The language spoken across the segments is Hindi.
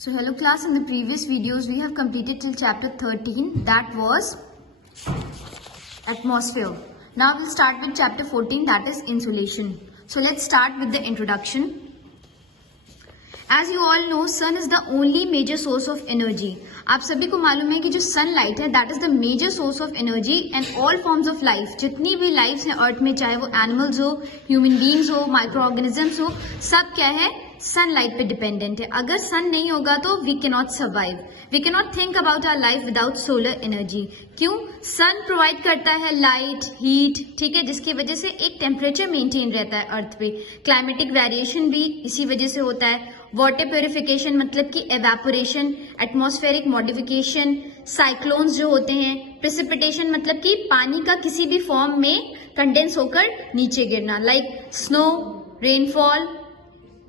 So hello class, in the previous videos we have completed till chapter 13, that was atmosphere. Now we'll start with chapter 14, that is insulation. So let's start with the introduction. As you all know, sun is the only major source of energy. आप सभी को मालूम है कि जो सनलाइट है that is the major source of energy and all forms of life. जितनी भी लाइफ है अर्थ में, चाहे वो एनिमल्स हो, ह्यूमन बींग्स हो, माइक्रो ऑर्गेनिजम्स हो, सब क्या है, सनलाइट पे डिपेंडेंट है. अगर सन नहीं होगा तो we can not survive. We can not think about our life without solar energy. क्यों? सन प्रोवाइड करता है लाइट, हीट, ठीक है, जिसकी वजह से एक टेम्परेचर मेंटेन रहता है अर्थ पे. क्लाइमेटिक वेरिएशन भी इसी वजह से होता है. वाटर प्योरिफिकेशन मतलब कि एवेपोरेशन, एटमॉस्फेरिक मॉडिफिकेशन, साइक्लोन्स जो होते हैं, प्रेसिपिटेशन मतलब कि पानी का किसी भी फॉर्म में कंडेंस होकर नीचे गिरना, लाइक स्नो, रेनफॉल,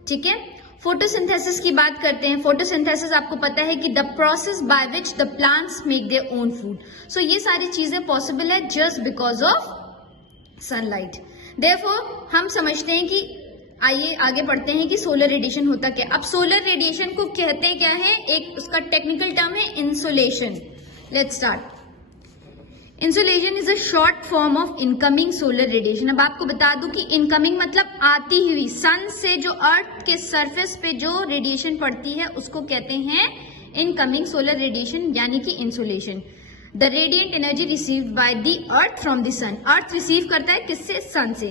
ठीक है. फोटोसिंथेसिस की बात करते हैं. फोटोसिंथेसिस आपको पता है कि the process by which the plants make their own food. So ये सारी चीजें पॉसिबल है just because of sunlight. Therefore हम समझते हैं कि आइए आगे पढ़ते हैं कि सोलर रेडिएशन होता क्या. अब सोलर रेडिएशन को कहते क्या है, एक उसका टेक्निकल टर्म है insolation. Let's start. Insolation is a short form of incoming solar radiation. अब आपको बता दूं कि इनकमिंग मतलब आती हुई, सन से जो अर्थ के सरफेस पे जो रेडिएशन पड़ती है उसको कहते हैं इनकमिंग सोलर रेडिएशन, यानी कि insolation. The radiant energy received by the earth from the sun. Earth receive करता है किससे? सन से.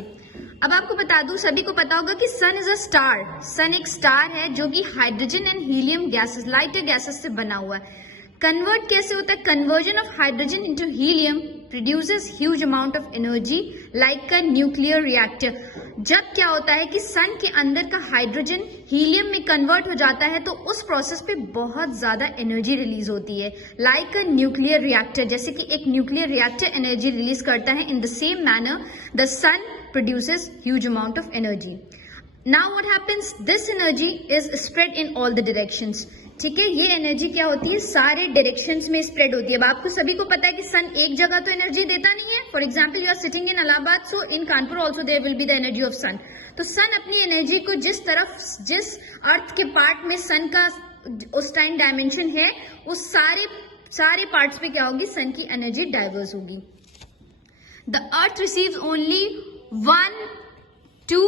अब आपको बता दूं, सभी को पता होगा कि सन इज अ स्टार. सन एक स्टार है जो कि hydrogen and helium gases, lighter gases से बना हुआ है. कन्वर्ट कैसे होता है? Conversion of hydrogen into helium produces huge amount of energy like a nuclear reactor. जब क्या होता है कि सन के अंदर का हाइड्रोजन हीलियम में कन्वर्ट हो जाता है तो उस प्रोसेस पे बहुत ज्यादा एनर्जी रिलीज होती है, लाइक अ न्यूक्लियर रिएक्टर. जैसे कि एक न्यूक्लियर रिएक्टर एनर्जी रिलीज करता है, in the same manner the sun produces huge amount of energy. Now what happens? This energy is spread in all the directions. ठीक है, ये एनर्जी क्या होती है, सारे डायरेक्शंस में स्प्रेड होती है. अब आपको सभी को पता है कि सन एक जगह तो एनर्जी देता नहीं है. For example, you are sitting in Allahabad, so in Kanpur also there will be the energy of sun. तो सन अपनी एनर्जी को जिस तरफ, जिस अर्थ के पार्ट में सन का उस टाइम डायमेंशन है, उस सारे पार्ट्स पे क्या होगी, सन की एनर्जी डाइवर्स होगी. The earth receives only 1, 2,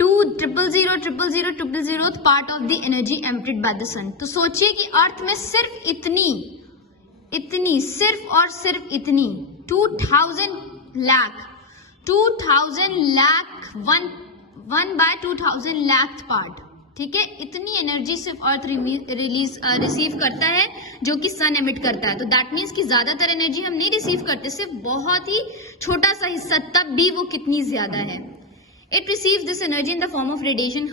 0.0000000 part of the energy emitted by the sun. तो सोचिए कि अर्थ में सिर्फ इतनी सिर्फ और सिर्फ इतनी 2000 लाख 1/2000 लाख पार्ट, ठीक है, इतनी एनर्जी सिर्फ अर्थ रिसीव करता है जो कि सन एमिट करता है. तो दैट मीन्स कि ज्यादातर एनर्जी हम नहीं रिसीव करते, सिर्फ बहुत ही छोटा सा हिस्सा, तब भी वो कितनी ज्यादा है. It receives this energy in the form of radiation.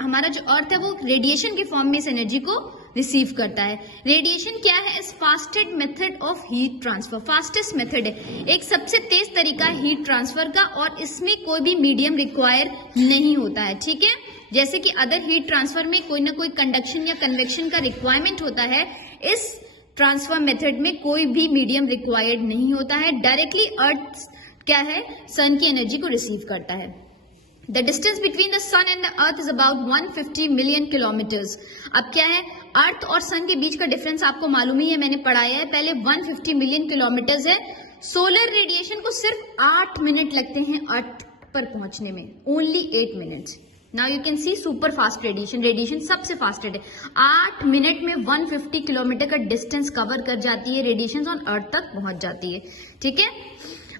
हमारा जो अर्थ है वो रेडिएशन के फॉर्म में इस एनर्जी को रिसीव करता है. रेडिएशन क्या है? इस fastest method of heat transfer. Fastest method है, एक सबसे तेज तरीका है हीट ट्रांसफर का, और इसमें कोई भी मीडियम रिक्वायर नहीं होता है. ठीक है, जैसे कि अदर हीट ट्रांसफर में कोई ना कोई कंडक्शन या कन्वेक्शन का रिक्वायरमेंट होता है, इस ट्रांसफर मेथड में कोई भी मीडियम रिक्वायर्ड नहीं होता है. डायरेक्टली अर्थ क्या है, सन की एनर्जी को रिसीव करता है. The distance between the sun and the earth is about 150 million kilometres. अब क्या है, अर्थ और सन के बीच का डिफरेंस आपको मालूम ही है, मैंने पढ़ाया है पहले, 150 मिलियन किलोमीटर्स है. सोलर रेडिएशन को सिर्फ 8 मिनट लगते हैं अर्थ पर पहुंचने में, only 8 minutes. Now you can see super fast radiation सबसे फास्टेस्ट है. 8 मिनट में 150 किलोमीटर का डिस्टेंस कवर कर जाती है रेडिएशन और अर्थ तक पहुंच जाती है. ठीक है,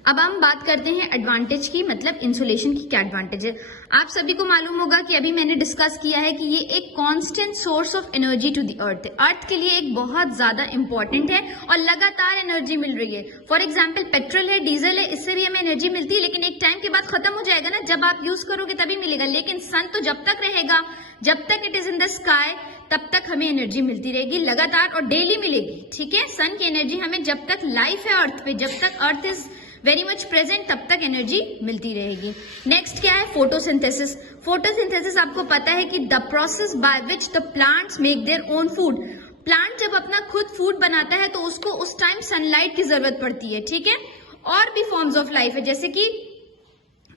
अब हम बात करते हैं एडवांटेज की, मतलब इंसुलेशन की क्या एडवांटेज है. आप सभी को मालूम होगा कि अभी मैंने डिस्कस किया है कि ये एक constant source of energy to the earth है. अर्थ के लिए एक बहुत ज्यादा इंपॉर्टेंट है और लगातार एनर्जी मिल रही है. फॉर एग्जाम्पल, पेट्रोल है, डीजल है, इससे भी हमें एनर्जी मिलती है, लेकिन एक टाइम के बाद खत्म हो जाएगा ना, जब आप यूज करोगे तभी मिलेगा. लेकिन सन तो जब तक रहेगा, जब तक it is in the sky, तब तक हमें एनर्जी मिलती रहेगी लगातार और डेली मिलेगी. ठीक है, सन की एनर्जी हमें जब तक लाइफ है अर्थ पे, जब तक earth is very much present, तब तक एनर्जी मिलती रहेगी. नेक्स्ट क्या है, फोटोसिंथेसिस. फोटोसिंथेसिस आपको पता है कि the process by which the plants make their own food. Plant जब अपना खुद फूड बनाता है तो उसको उस टाइम सनलाइट की जरूरत पड़ती है. ठीक है, और भी फॉर्म्स ऑफ लाइफ है, जैसे कि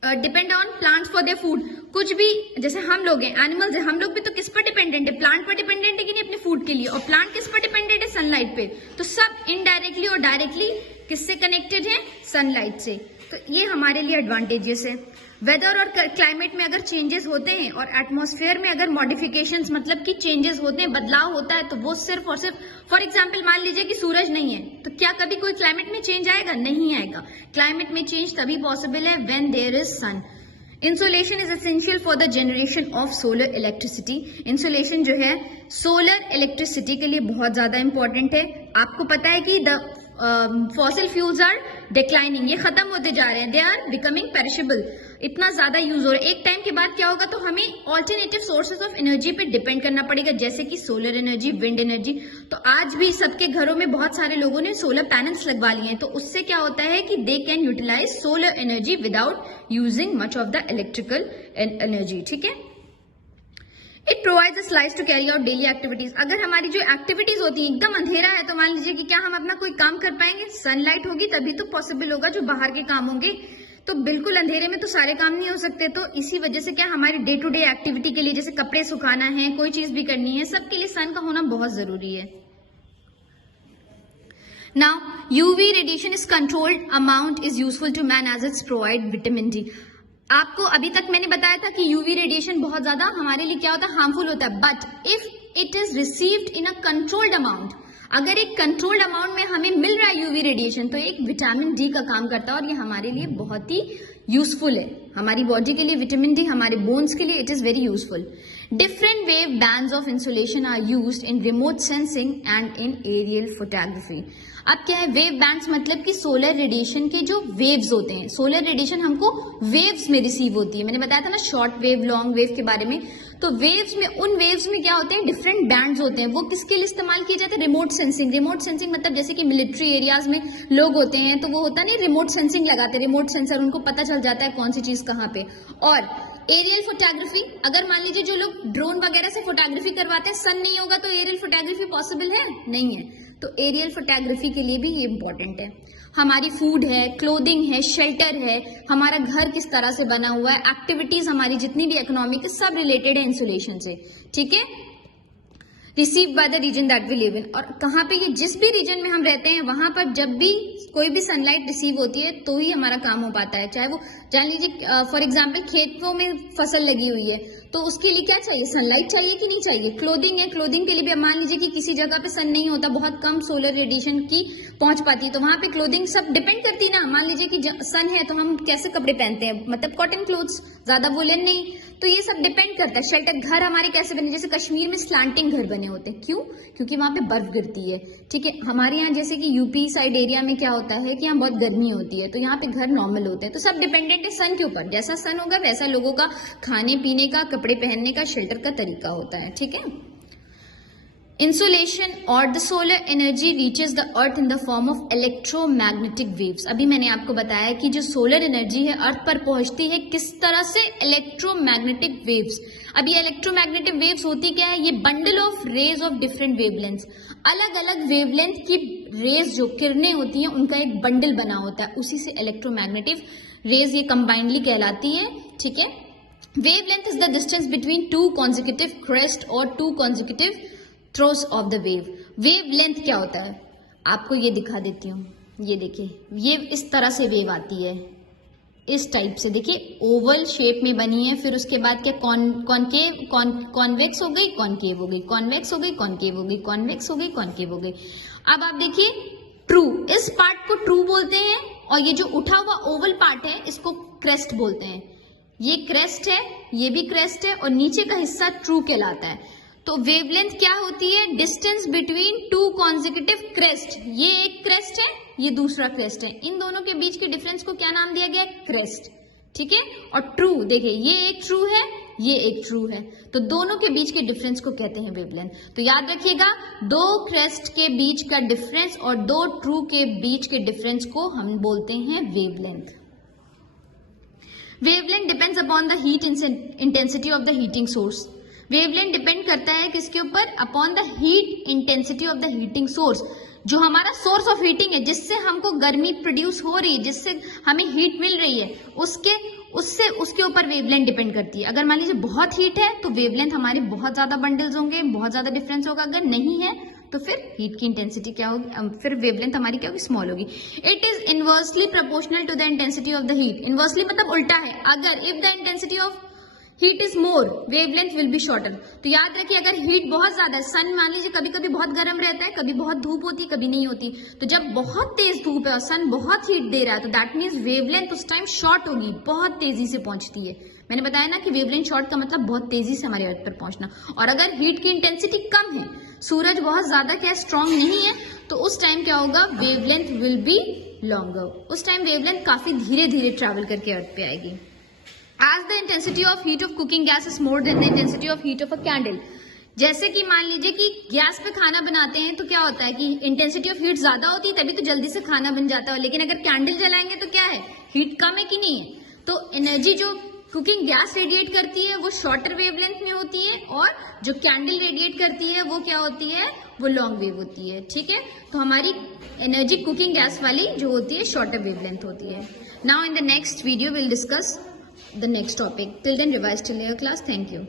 depend on plants for their food. कुछ भी, जैसे हम लोग हैं, एनिमल्स हैं, हम लोग भी तो किस पर डिपेंडेंट है, प्लांट पर डिपेंडेंट है कि नहीं अपने फूड. के लिए, और प्लांट किस पर डिपेंडेंट है? सनलाइट पे। तो सब इनडायरेक्टली और डायरेक्टली किससे कनेक्टेड है? सनलाइट से। तो ये हमारे लिए एडवांटेजेस है। वेदर और क्लाइमेट में अगर चेंजेस होते हैं और एटमॉस्फेयर में अगर मॉडिफिकेशंस मतलब कि चेंजेस होते हैं, बदलाव होता है, तो वो सिर्फ और सिर्फ, फॉर एग्जांपल मान लीजिए कि सूरज नहीं है, तो क्या कभी कोई क्लाइमेट में चेंज आएगा? नहीं आएगा। क्लाइमेट में चेंज तभी पॉसिबल है when there is sun. Insulation is essential for the generation of solar electricity. Insulation जो है सोलर इलेक्ट्रिसिटी के लिए बहुत ज्यादा इंपॉर्टेंट है। आपको पता है कि the fossil fuels are declining, ये खत्म होते जा रहे हैं, दे आर बिकमिंग पेरिशेबल, इतना ज्यादा यूज हो रहा है। एक टाइम के बाद क्या होगा, तो हमें ऑल्टरनेटिव सोर्सेज ऑफ एनर्जी पे डिपेंड करना पड़ेगा, जैसे कि सोलर एनर्जी, विंड एनर्जी। तो आज भी सबके घरों में बहुत सारे लोगों ने सोलर पैनल्स लगवा लिए हैं, तो उससे क्या होता है कि they can utilise solar energy without using much of the electrical energy. ठीक है। It provides us lights to carry out daily activities. अगर हमारी जो एक्टिविटीज होती है, एकदम अंधेरा है, तो मान लीजिए कि क्या हम अपना कोई काम कर पाएंगे? सनलाइट होगी तभी तो पॉसिबल होगा जो बाहर के काम होंगे। तो बिल्कुल अंधेरे में तो सारे काम नहीं हो सकते। तो इसी वजह से क्या हमारी डे टू डे एक्टिविटी के लिए, जैसे कपड़े सुखाना है, कोई चीज भी करनी है, सबके लिए सन का होना बहुत जरूरी है। Now UV radiation is controlled amount is useful to man as it's provide vitamin D. आपको अभी तक मैंने बताया था कि यूवी रेडिएशन बहुत ज्यादा हमारे लिए क्या होता है? हार्मफुल होता है। But if it is received in a controlled amount, अगर एक कंट्रोल्ड अमाउंट में हमें मिल रहा है यूवी रेडिएशन, तो एक विटामिन डी का काम करता है, और ये हमारे लिए बहुत ही यूजफुल है। हमारी बॉडी के लिए विटामिन डी, हमारे बोन्स के लिए it is very useful. Different wave bands of insulation are used in remote sensing and in aerial photography. अब क्या है वेव बैंड्स? मतलब कि सोलर रेडिएशन के जो वेव्स होते हैं, सोलर रेडिएशन हमको वेव्स में रिसीव होती है। मैंने बताया था ना शॉर्ट वेव, लॉन्ग वेव के बारे में। तो वेव्स में, उन वेव्स में क्या होते हैं? डिफरेंट बैंड्स होते हैं। वो किसके लिए इस्तेमाल किए जाते हैं? Remote sensing. रिमोट सेंसिंग मतलब जैसे कि मिलिट्री एरियाज में लोग होते हैं, तो वो होता नहीं, रिमोट सेंसिंग लगाते हैं, रिमोट सेंसर, उनको पता चल जाता है कौन सी चीज कहाँ पे। और एरियल फोटोग्राफी, अगर मान लीजिए जो लोग ड्रोन वगैरह से फोटोग्राफी करवाते हैं, सन नहीं होगा तो एरियल फोटोग्राफी पॉसिबल है? नहीं है। तो एरियल फोटोग्राफी के लिए भी ये इंपॉर्टेंट है। हमारी फूड है, क्लोथिंग है, शेल्टर है, हमारा घर किस तरह से बना हुआ है, एक्टिविटीज हमारी जितनी भी इकोनॉमिक, सब रिलेटेड है इंसुलेशन से। ठीक है। Receive by the region that we live in, और कहाँ पे, ये जिस भी रीजन में हम रहते हैं वहां पर जब भी कोई भी सनलाइट रिसीव होती है तो ही हमारा काम हो पाता है। चाहे वो जान लीजिए फॉर एग्जांपल खेतों में फसल लगी हुई है, तो उसके लिए क्या चाहिए? सनलाइट चाहिए कि नहीं चाहिए? क्लोथिंग है, क्लोथिंग के लिए भी मान लीजिए कि किसी जगह पे सन नहीं होता, बहुत कम सोलर रेडिएशन की पहुंच पाती है, तो वहां पे क्लोथिंग सब डिपेंड करती है ना। मान लीजिए कि सन है तो हम कैसे कपड़े पहनते हैं? मतलब कॉटन क्लोथ्स, ज्यादा वुलन नहीं। तो ये सब डिपेंड करता है। शेल्टर, घर हमारे कैसे बने? जैसे कश्मीर में स्लैंटिंग घर बने होते हैं। क्यों? क्योंकि वहां पे बर्फ गिरती है। ठीक है। हमारे यहाँ जैसे कि यूपी साइड एरिया में क्या होता है कि यहाँ बहुत गर्मी होती है, तो यहाँ पे घर नॉर्मल होते हैं। तो सब डिपेंडेंट है सन के ऊपर। जैसा सन होगा वैसा लोगों का खाने पीने का, कपड़े पहनने का, शेल्टर का तरीका होता है। ठीक है। इंसुलेशन और the solar energy reaches the earth in the form of electromagnetic waves. अभी मैंने आपको बताया कि जो सोलर एनर्जी है अर्थ पर पहुंचती है किस तरह से? Electromagnetic waves. अब ये इलेक्ट्रोमैग्नेटिक वेव्स होती क्या है? ये bundle of rays of different wavelengths, अलग अलग वेवलेंथ की रेज जो किरणें होती हैं उनका एक बंडल बना होता है, उसी से इलेक्ट्रोमैग्नेटिक रेज ये कंबाइंडली कहलाती है। ठीक है। Wavelength is the distance between two consecutive crest और two consecutive troughs of the wave. Wave length क्या होता है? आपको ये दिखा देती हूँ। ये देखिए, ये इस तरह से वेव आती है, इस टाइप से। देखिए ओवल शेप में बनी है, फिर उसके बाद क्या कॉन्केव, कॉन्वेक्स हो गई, कॉन्केव हो गई, कॉन्वेक्स हो गई, कॉन्केव हो गई, कॉन्वेक्स हो गई, कॉन्केव हो गई। अब आप देखिए ट्रू, इस पार्ट को ट्रू बोलते हैं, और ये जो उठा हुआ ओवल पार्ट है इसको क्रेस्ट बोलते हैं। ये क्रेस्ट है, ये भी क्रेस्ट है, और नीचे का हिस्सा ट्रू कहलाता है। तो वेवलेंथ क्या होती है? Distance between two consecutive crest. ये एक क्रेस्ट है, ये दूसरा क्रेस्ट है, इन दोनों के बीच के डिफरेंस को क्या नाम दिया गया? क्रेस्ट। ठीक है। और ट्रू, देखिए ये एक ट्रू है, ये एक ट्रू है, तो दोनों के बीच के डिफरेंस को कहते हैं वेवलेंथ। तो याद रखिएगा, दो क्रेस्ट के बीच का डिफरेंस और दो ट्रू के बीच के डिफरेंस को हम बोलते हैं wavelength. Wavelength depends upon the heat intensity of the heating source. Wavelength depend करता है किसके ऊपर? Upon the heat intensity of the heating source. जो हमारा सोर्स ऑफ हीटिंग है, जिससे हमको गर्मी प्रोड्यूस हो रही है, जिससे हमें हीट मिल रही है, उसके उससे उसके ऊपर वेवलेंथ डिपेंड करती है। अगर मान लीजिए बहुत हीट है तो वेवलेंथ हमारी बहुत ज्यादा बंडल्स होंगे, बहुत ज्यादा डिफरेंस होगा। अगर नहीं है तो फिर हीट की इंटेंसिटी क्या होगी, फिर वेवलेंथ हमारी क्या होगी, स्मॉल होगी। It is inversely proportional to the intensity of the heat. Inversely मतलब उल्टा है, अगर if the intensity of heat is more wavelength will be shorter. तो याद रखिए अगर हीट बहुत ज्यादा है, सन मान लीजिए कभी कभी बहुत गर्म रहता है, कभी बहुत धूप होती है, कभी नहीं होती, तो जब बहुत तेज धूप है और सन बहुत हीट दे रहा है तो दैट मीन्स वेवलेंथ उस टाइम शॉर्ट होगी, बहुत तेजी से पहुंचती है। मैंने बताया ना कि वेवलेंथ शॉर्ट का मतलब बहुत तेजी से हमारे अर्थ पर पहुंचना। और अगर हीट की इंटेंसिटी कम है, सूरज बहुत ज्यादा क्या स्ट्रांग नहीं है, तो उस टाइम क्या होगा, वेवलेंथ विल बी लॉन्गर। उस टाइम वेवलेंथ काफी धीरे धीरे ट्रैवल करके अर्थ पे आएगी। As the intensity of heat of cooking gas is more than the intensity of heat of a candle, जैसे कि मान लीजिए कि गैस पे खाना बनाते हैं तो क्या होता है कि इंटेंसिटी ऑफ हीट ज्यादा होती है, तभी तो जल्दी से खाना बन जाता है। लेकिन अगर कैंडल जलाएंगे तो क्या है, हीट कम है कि नहीं है, तो एनर्जी जो कुकिंग गैस रेडिएट करती है वो शॉर्टर वेवलेंथ में होती है, और जो कैंडल रेडिएट करती है वो क्या होती है, वो लॉन्ग वेव होती है। ठीक है, तो हमारी एनर्जी कुकिंग गैस वाली जो होती है शॉर्टर वेवलेंथ होती है। Now in the next video will discuss the next topic. Till then, revise till your class. Thank you.